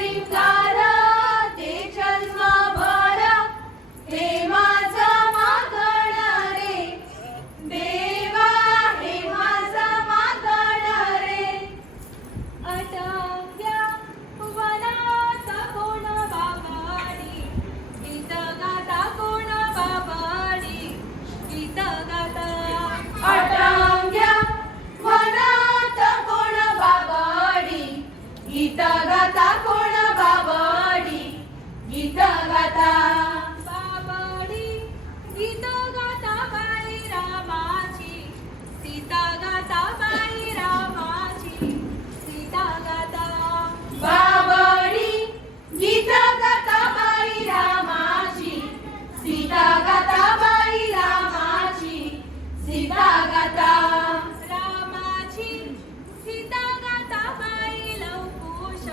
श्रृंगार ते जन्मभर हे माझं मागण रे देवा हे माझं मागण रे अटव्या वनात कोण बाबाडी गीत गाता कोण बाबाडी गीत गाता अटांग्या वनात कोण बाबाडी गीत गाता कोण बाबाडी गीत गाता बाबाडी गीत गाता बाई रामाची सीता गाता बाई रामाची सीता गाता बाबाडी गीत गाता बाई रामाची सीता गाता बाई रामाची सीता गाता रामाची सीता गाता बाई लवकुश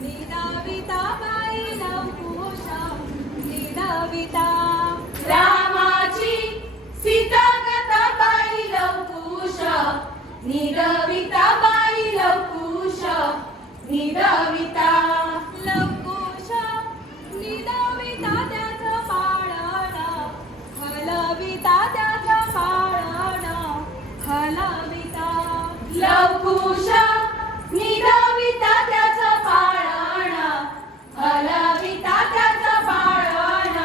निदाविता बाई लवकुश निदाविता रामाची सीता गाता बाई लवकुश निरविता बाई लवकुश निरविता लवकुश निदाविता त्याचं पाळण हलविता त्याचं पाळण हलविता लवकुश निरविता त्याचं पाळण हलविता त्याचं पाळण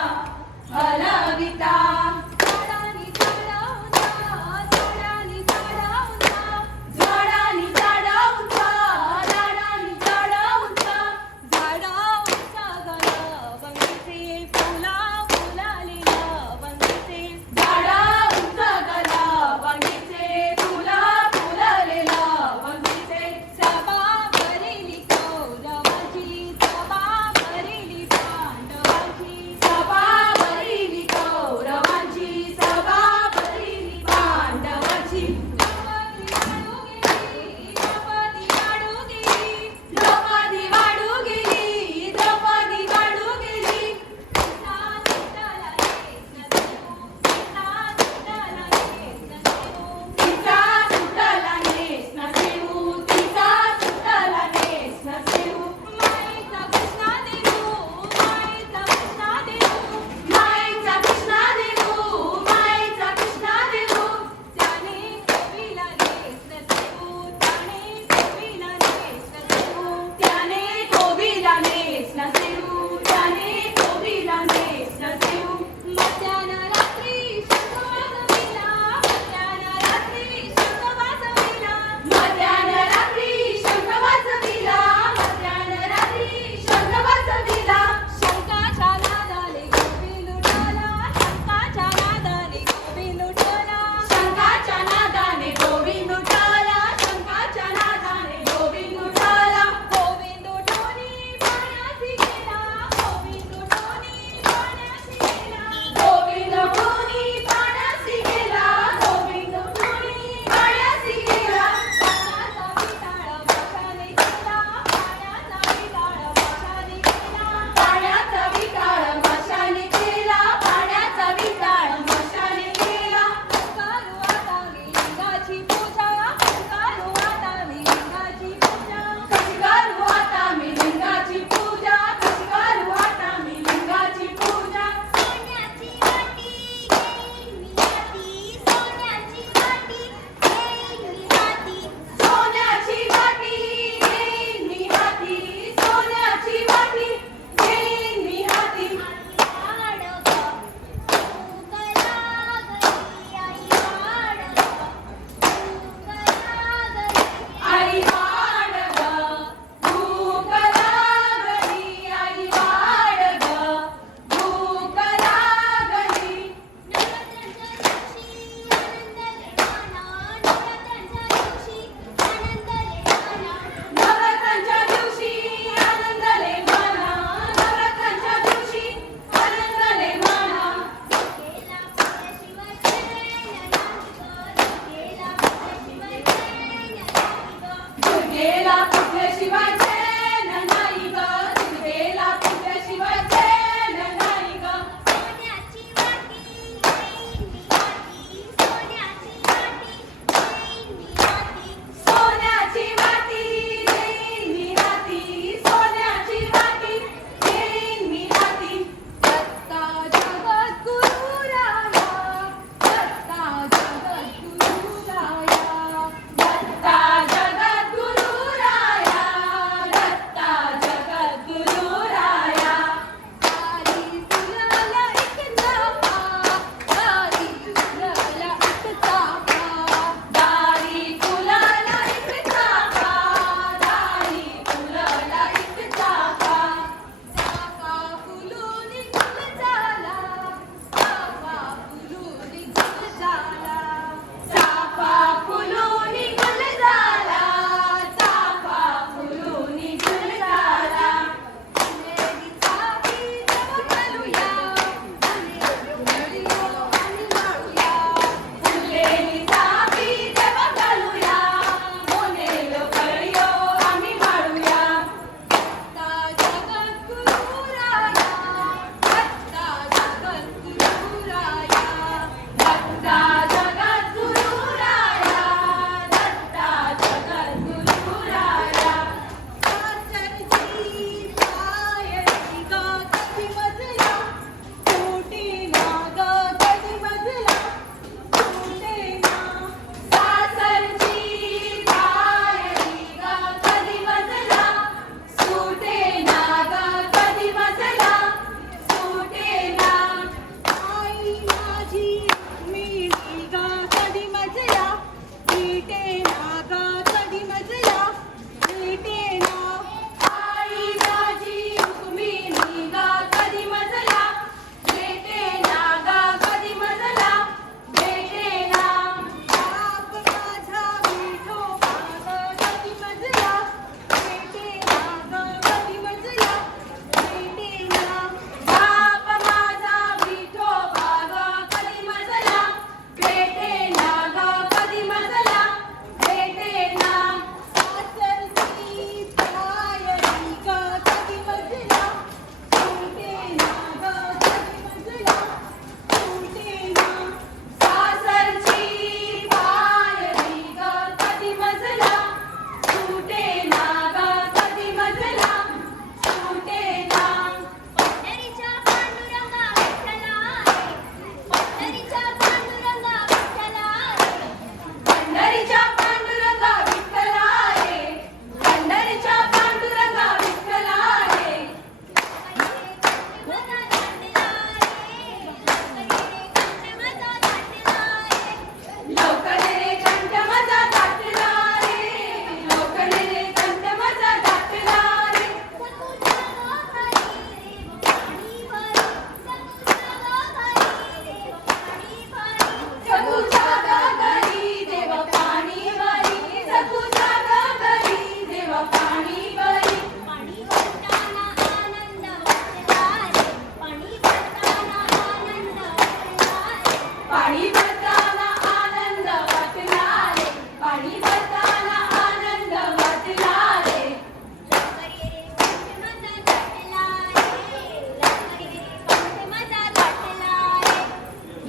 पाणी परी पाणी भरताना आनंद वाटला रे पाणी भरताना आनंद वाटला रे पाणी भरताना आनंद वाटला रे पाणी भरताना आनंद वाटला रे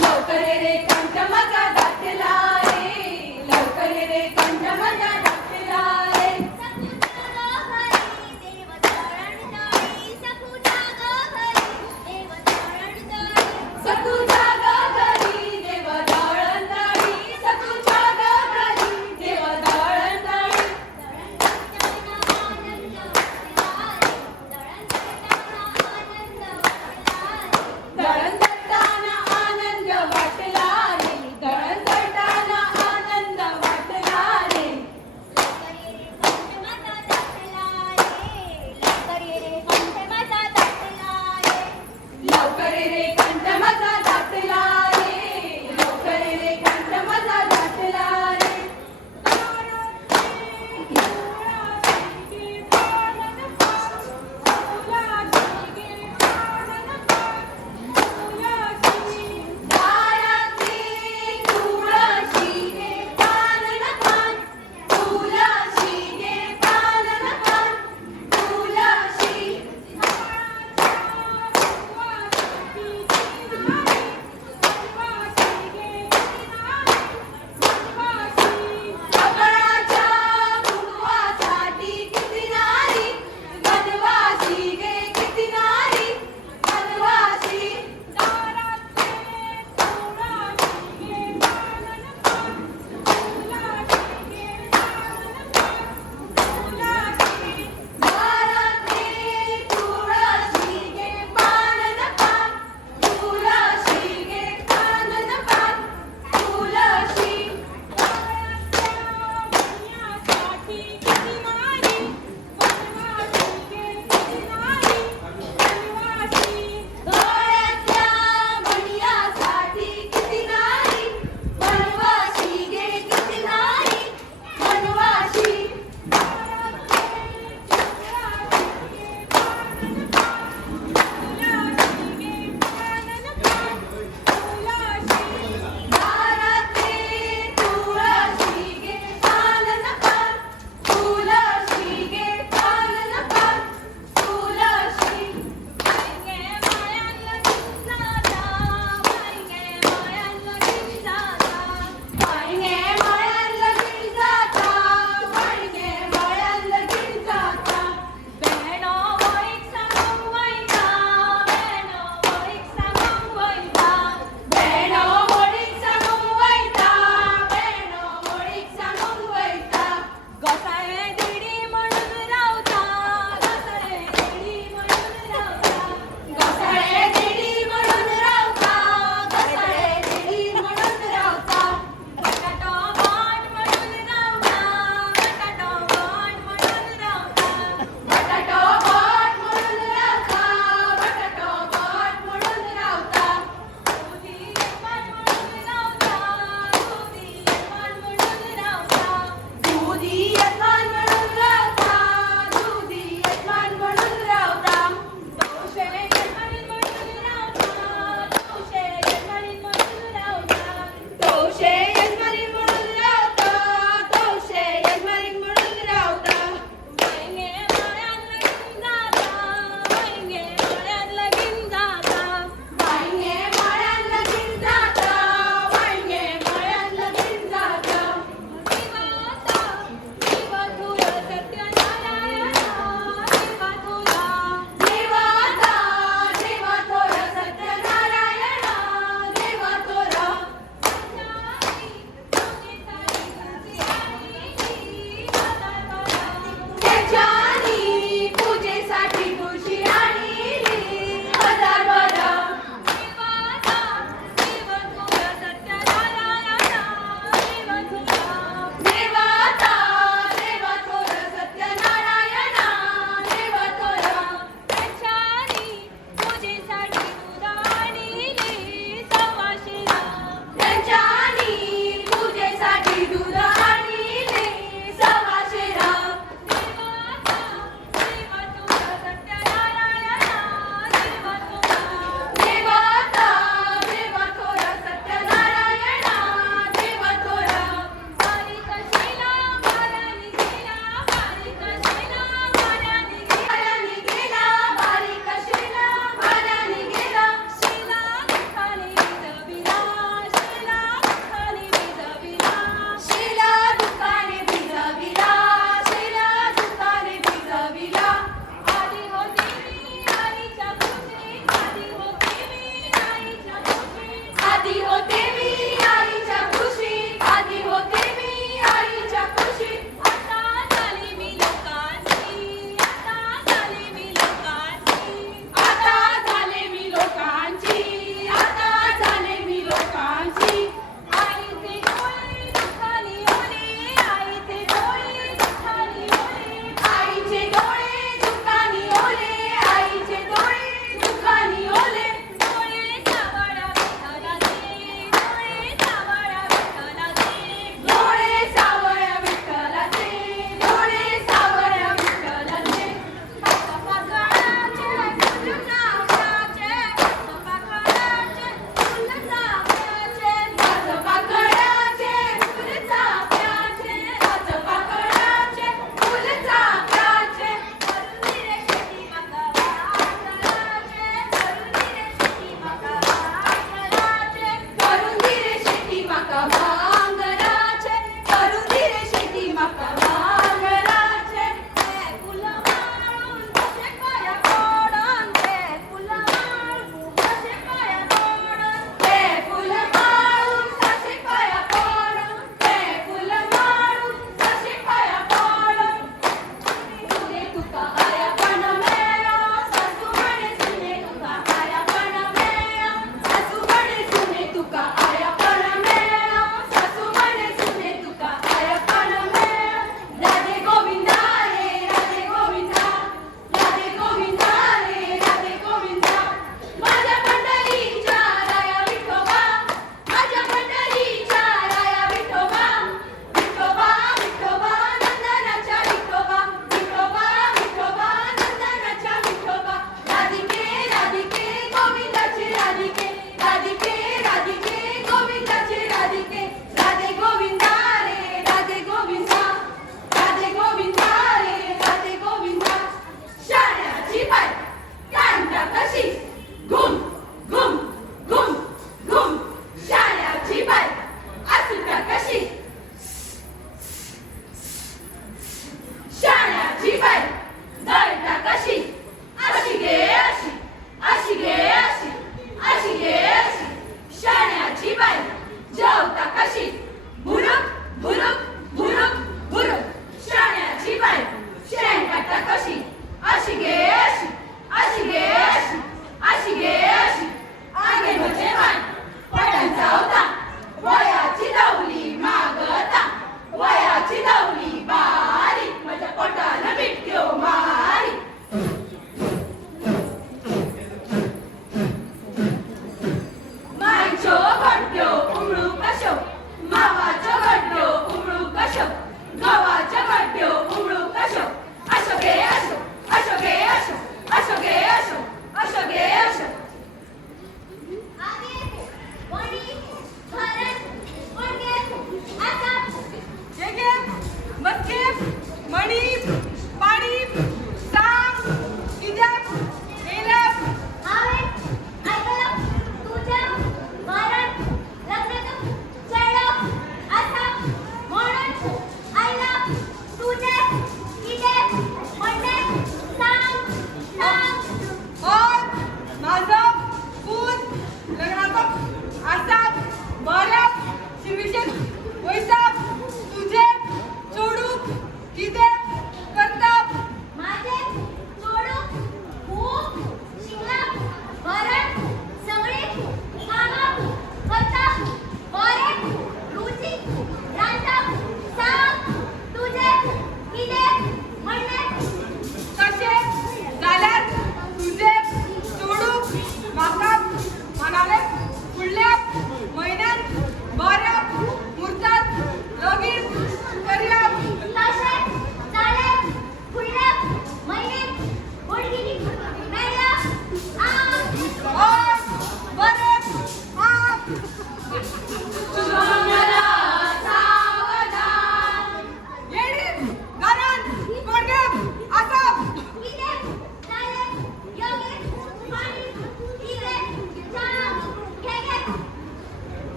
लवकर ये रे कंठ माझा दाटला रे लवकर ये रे कंठ माझा दाटला रे सखूच्या ग घरी देव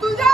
तुझ्या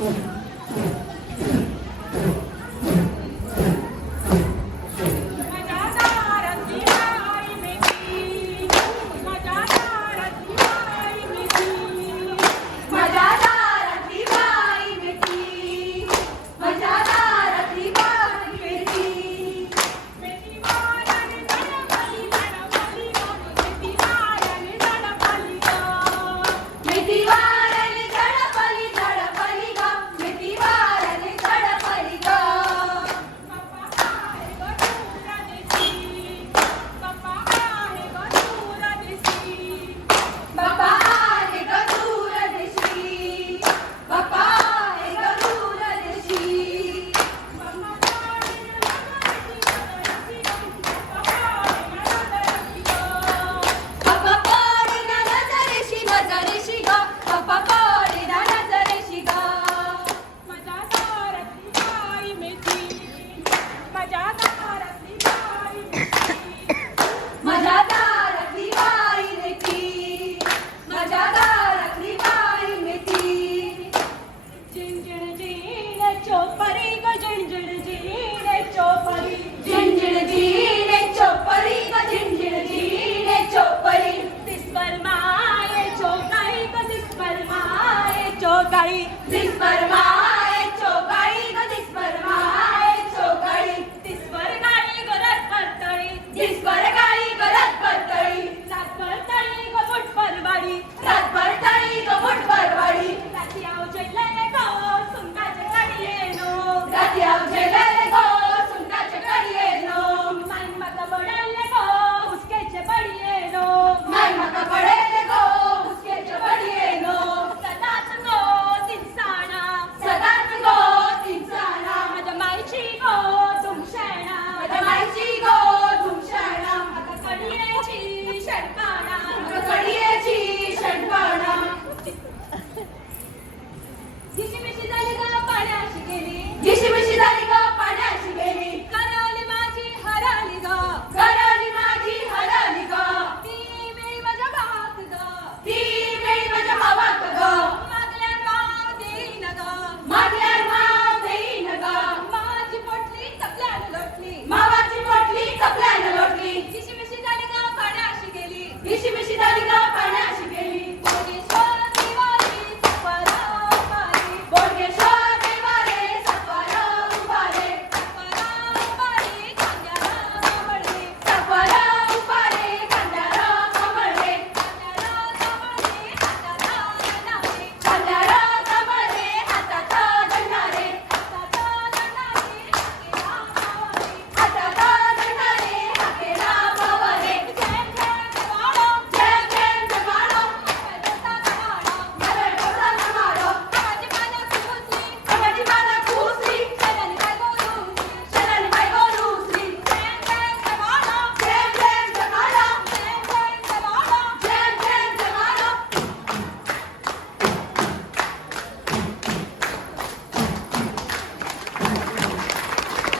माझ्या दारातली बाई मेली, माझ्या दारातली बाई मेली. माझ्या दारातली बाई बेटी, माझ्या दारातली बाई बेटी. मेथी वाल्याने दडपली दडपली गं, मेथी वाल्याने दडपली गं. मेथी वाल्याने झडपली झडपली ग, मेथी वाल्याने झडपली ग. पप्पा आहे गं दूर देशी, पप्पा आहे गं दूर देशी. बाप्पा आहे ग दूर देशी, बाप्पा आहे ग दूर देशी. बाप्पा पडेना नजरेशी नजरेशी ग, बाप्पा पडेना नजरेशी ग. माझ्या दारातली बाई मेथी, माझ्या दारातली बाई मेथी. माझ्या दारातली बाई मेथी, माझ्या दारातली बाई मेथी. झिंझिण झिंझिण चोपरी ग, झिंझिण झिंझिण चोपरी. झिंझिण झिणे चोपरी ग, झिंझिण झिणे चोपरी. दिसभर माये चोकाळी ग, दिसभर माये चोकाळी. दिसभर माये चोकाळी ग, दिसभर माये चोकाळी. दिसभर गाडी गरज करतळी, दिसभर काळी गरज पडतळी, रातभर तळी ग मुठभर वाडी. रातभर तळी ग मुठभर वाडी. रात्री आवजेले ग सुंगाचे कडीयेनो, राती अवजेलेले गो सुंदाचे कडीयेनो. मान माका बडाले ग हुसकेचे बडियेनो. माय माका पडेले गो हुसकेचे बडीयेनो. सदाच गो तिनसाणा, सदाच गो तिंचाणा, माझ्या मायची गो तुमशेणा. माझ्या मायची गो धुमशाणा. आता कडीयेची षटकाणा. माका कडीयेची षटपणा. झिशीमिशी झाली ग पाण्याशी गेली, झिशीमिशी